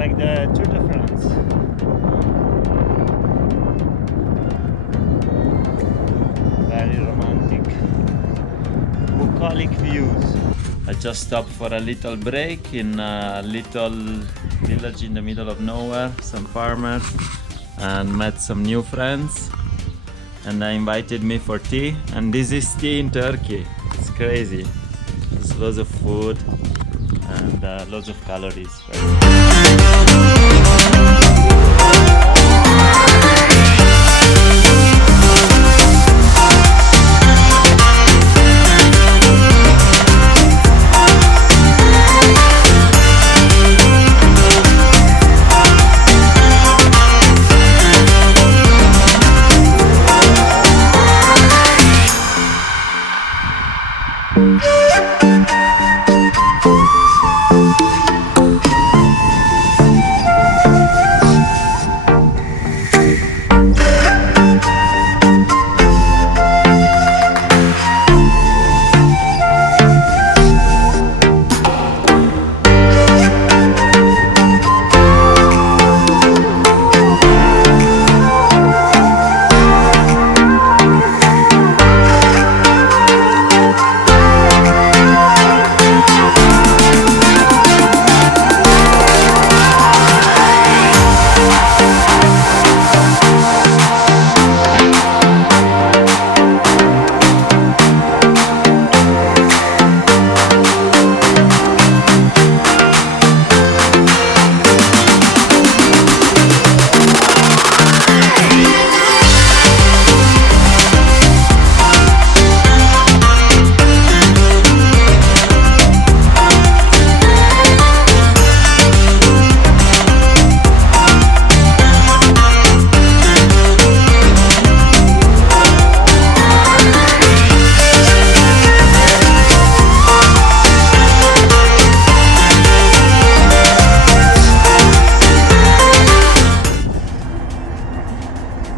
like the Tour de France. Very romantic, bucolic views. I just stopped for a little break in a little village in the middle of nowhere, some farmers, and met some new friends. And they invited me for tea, and this is tea in Turkey. It's crazy. There's lots of food and lots of calories.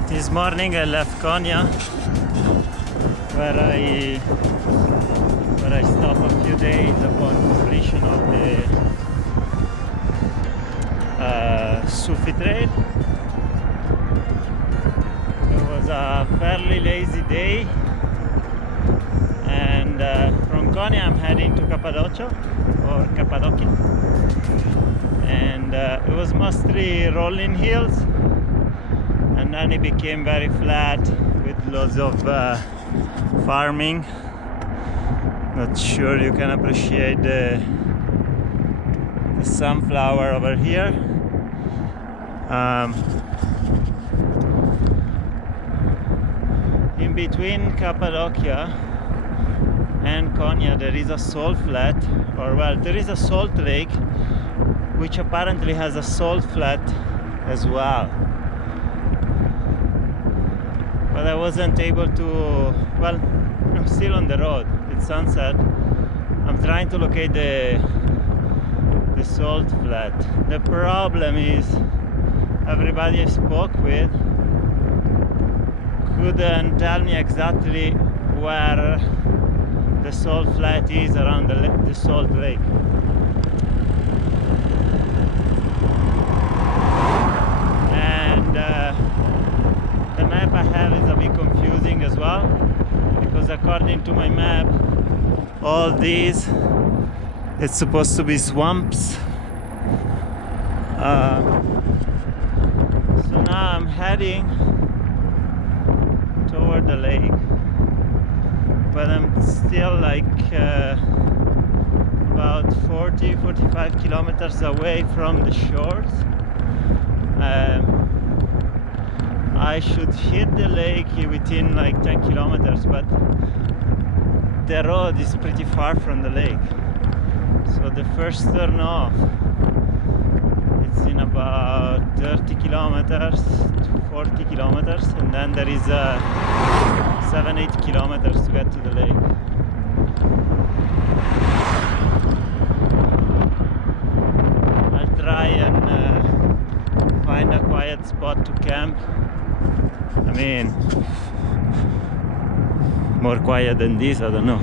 This morning I left Konya, where I stopped a few days upon completion of the Sufi trail. It was a fairly lazy day, and from Konya I'm heading to Cappadocia or Cappadocia, and it was mostly rolling hills. And then it became very flat with lots of farming. Not sure you can appreciate the sunflower over here. In between Cappadocia and Konya there is a salt flat, or well, there is a salt lake which apparently has a salt flat as well. But I wasn't able to, well, I'm still on the road. It's sunset. I'm trying to locate the salt flat. The problem is everybody I spoke with couldn't tell me exactly where the salt flat is around the salt lake. The map I have is a bit confusing as well, because according to my map, all these, it's supposed to be swamps. So now I'm heading toward the lake, but I'm still like about 40-45 kilometers away from the shores. I should hit the lake within like 10 kilometers, but the road is pretty far from the lake. So the first turn off, it's in about 30 kilometers to 40 kilometers, and then there is 7-8 kilometers to get to the lake. I'll try and find a quiet spot to camp. I mean, more quiet than this, I don't know.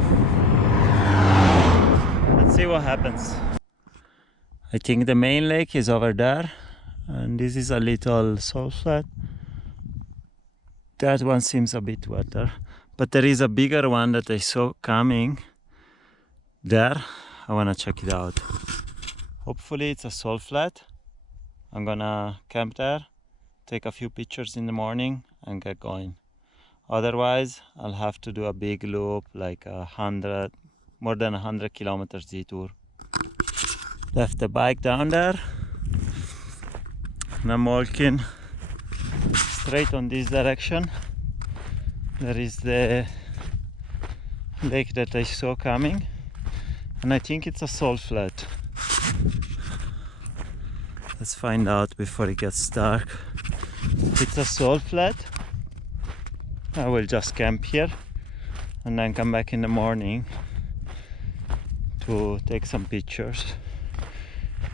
Let's see what happens. I think the main lake is over there, and this is a little salt flat. That one seems a bit wetter, but there is a bigger one that I saw coming there. I wanna check it out. Hopefully it's a salt flat. I'm gonna camp there, take a few pictures in the morning and get going. Otherwise, I'll have to do a big loop, like more than 100 kilometers detour. Left the bike down there, and I'm walking straight on this direction. There is the lake that I saw coming, and I think it's a salt flat. Let's find out before it gets dark. If it's a salt flat, I will just camp here and then come back in the morning to take some pictures.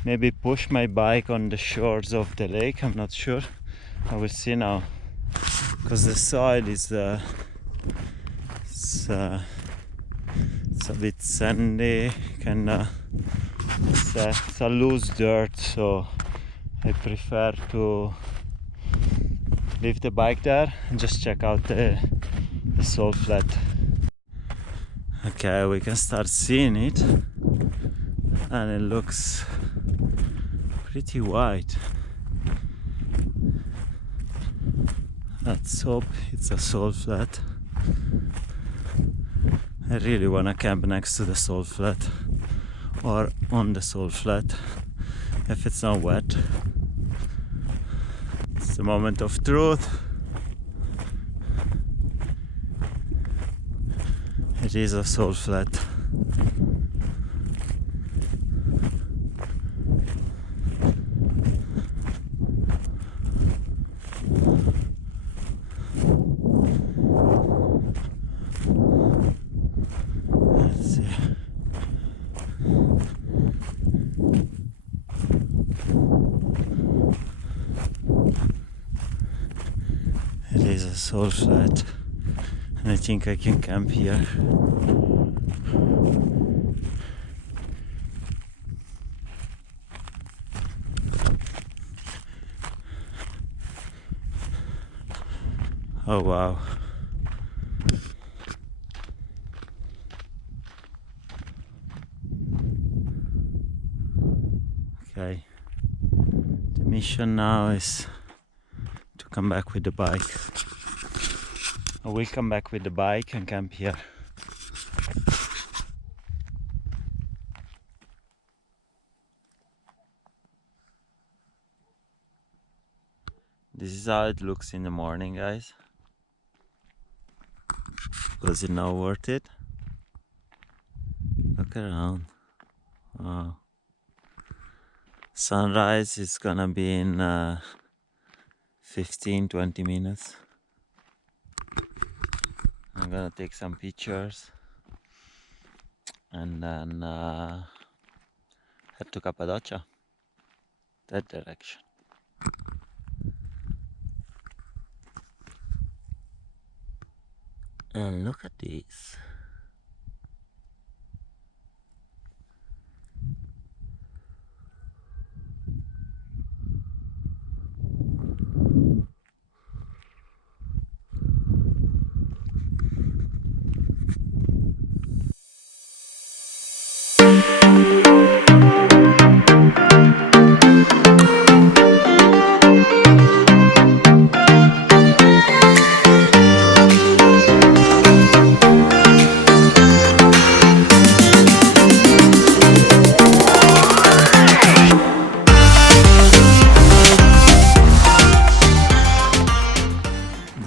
Maybe push my bike on the shores of the lake, I'm not sure. I will see now, because the soil is it's a bit sandy, it's a loose dirt, so I prefer to leave the bike there and just check out the salt flat. Okay, we can start seeing it, and it looks pretty white. Let's hope it's a salt flat. I really wanna camp next to the salt flat or on the salt flat if it's not wet. It's the moment of truth. It is a salt flat. Let's see. It is a salt flat, and I think I can camp here. Oh wow. Okay. The mission now is to come back with the bike. I will come back with the bike and camp here. This is how it looks in the morning, guys. Was it not worth it? Look around. Wow. Sunrise is gonna be in 15-20 minutes. I'm gonna take some pictures and then head to Cappadocia, that direction. And look at this.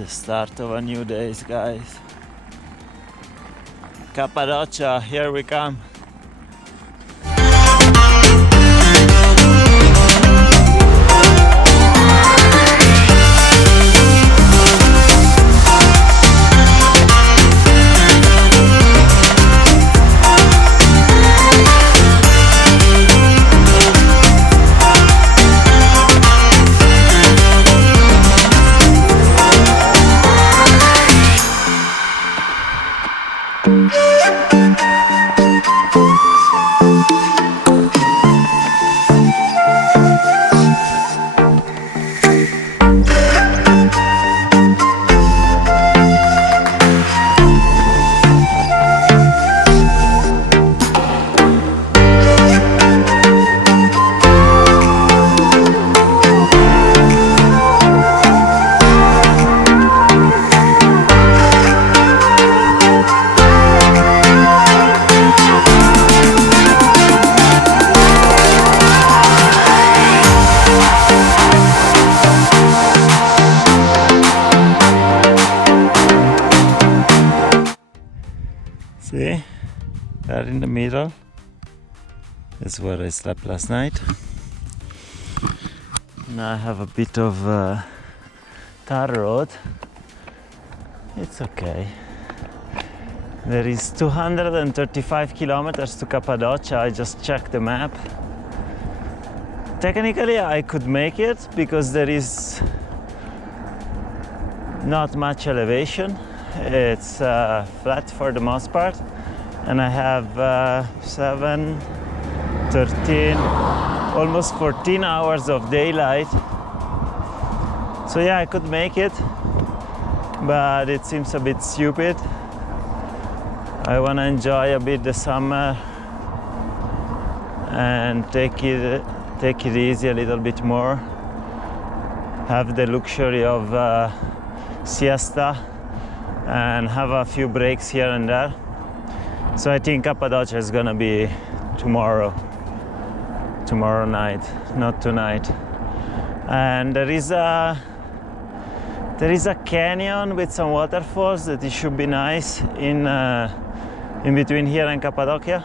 Start of a new day, guys. Cappadocia, here we come. See, there in the middle is where I slept last night. Now I have a bit of tar road. It's okay. There is 235 kilometers to Cappadocia. I just checked the map. Technically I could make it because there is not much elevation. It's flat for the most part, and I have 7, 13, almost 14 hours of daylight. So yeah, I could make it, but it seems a bit stupid. I want to enjoy a bit the summer and take it easy a little bit more, have the luxury of siesta and have a few breaks here and there. So I think Cappadocia is gonna be tomorrow night, not tonight. And there is a canyon with some waterfalls that it should be nice in between here and Cappadocia.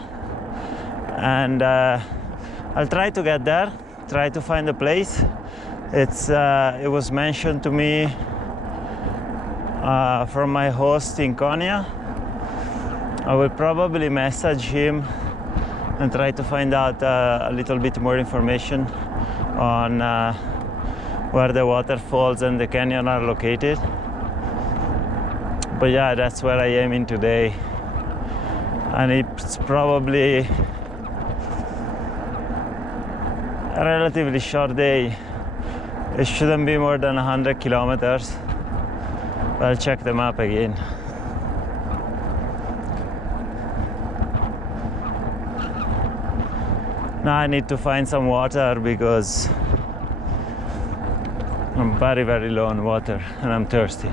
And I'll try to get there, try to find a place. It was mentioned to me from my host in Konya. I will probably message him and try to find out a little bit more information on where the waterfalls and the canyon are located. But yeah, that's where I am in today, and it's probably a relatively short day. It shouldn't be more than 100 kilometers. I'll check the map again. Now I need to find some water because I'm very, very low on water and I'm thirsty.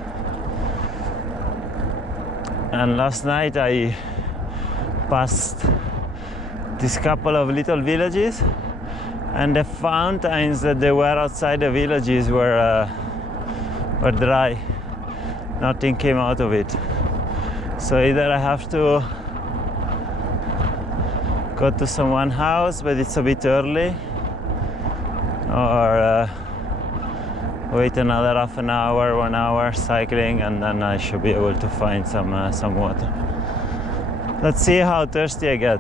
And last night I passed this couple of little villages, and the fountains that they were outside the villages were dry. Nothing came out of it. So either I have to go to someone's house, but it's a bit early, or wait another half an hour, 1 hour cycling, and then I should be able to find some water. Let's see how thirsty I get.